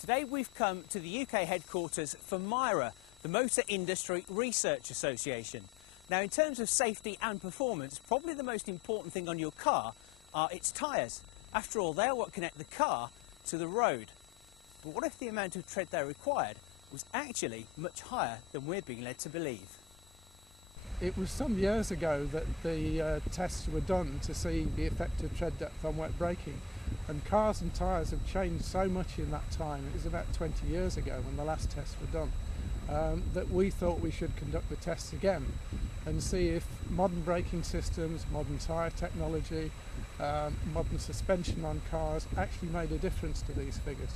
Today we've come to the UK headquarters for MIRA, the Motor Industry Research Association. Now, in terms of safety and performance, probably the most important thing on your car are its tyres. After all, they're what connect the car to the road. But what if the amount of tread they required was actually much higher than we're being led to believe? It was some years ago that the tests were done to see the effect of tread depth on wet braking. And cars and tyres have changed so much in that time, it was about 20 years ago when the last tests were done, that we thought we should conduct the tests again and see if modern braking systems, modern tyre technology, modern suspension on cars actually made a difference to these figures.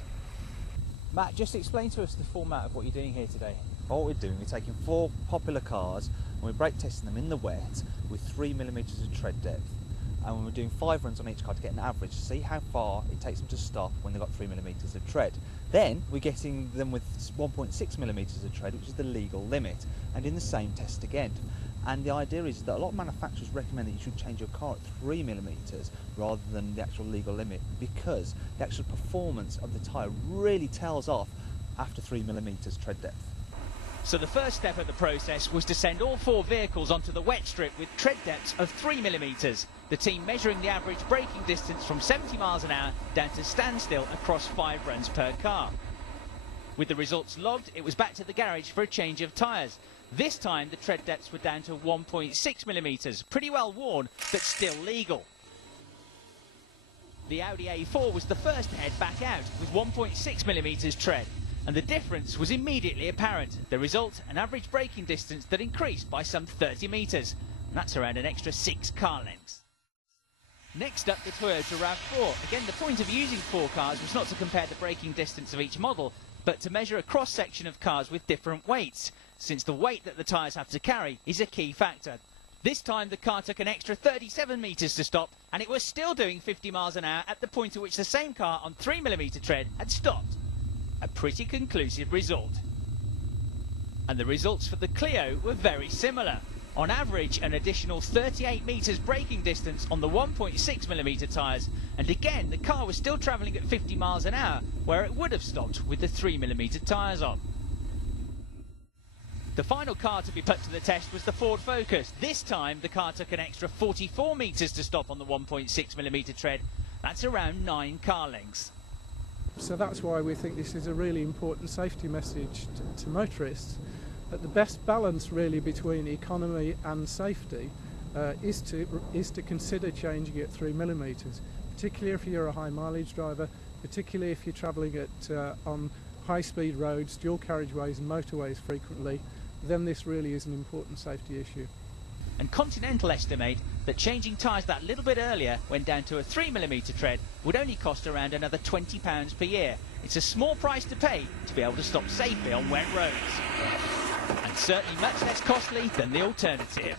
Matt, just explain to us the format of what you're doing here today. What we're doing, we're taking 4 popular cars and we're brake testing them in the wet with 3mm of tread depth. And we're doing 5 runs on each car to get an average to see how far it takes them to stop when they've got 3mm of tread. Then we're getting them with 1.6mm of tread, which is the legal limit, and in the same test again. And the idea is that a lot of manufacturers recommend that you should change your car at 3mm rather than the actual legal limit, because the actual performance of the tyre really tails off after 3mm tread depth. So the first step of the process was to send all 4 vehicles onto the wet strip with tread depths of 3mm. The team measuring the average braking distance from 70 miles an hour down to standstill across 5 runs per car. With the results logged, it was back to the garage for a change of tyres. This time the tread depths were down to 1.6mm, pretty well worn but still legal. The Audi A4 was the first to head back out with 1.6mm tread. And the difference was immediately apparent. The result, an average braking distance that increased by some 30 metres. And that's around an extra 6 car lengths. Next up, the Toyota RAV4. Again, the point of using 4 cars was not to compare the braking distance of each model, but to measure a cross-section of cars with different weights, since the weight that the tyres have to carry is a key factor. This time the car took an extra 37 metres to stop, and it was still doing 50 miles an hour at the point at which the same car on 3mm tread had stopped. A pretty conclusive result. And the results for the Clio were very similar. On average, an additional 38 metres braking distance on the 1.6mm tyres, and again the car was still travelling at 50 miles an hour, where it would have stopped with the 3mm tyres on. The final car to be put to the test was the Ford Focus. This time the car took an extra 44 metres to stop on the 1.6mm tread. That's around 9 car lengths. So that's why we think this is a really important safety message to motorists, that the best balance really between economy and safety is to consider changing at 3mm, particularly if you're a high mileage driver, particularly if you're travelling on high speed roads, dual carriageways and motorways frequently, then this really is an important safety issue. And Continental estimate that changing tyres that little bit earlier, when down to a 3mm tread, would only cost around another £20 per year. It's a small price to pay to be able to stop safely on wet roads. And certainly much less costly than the alternative.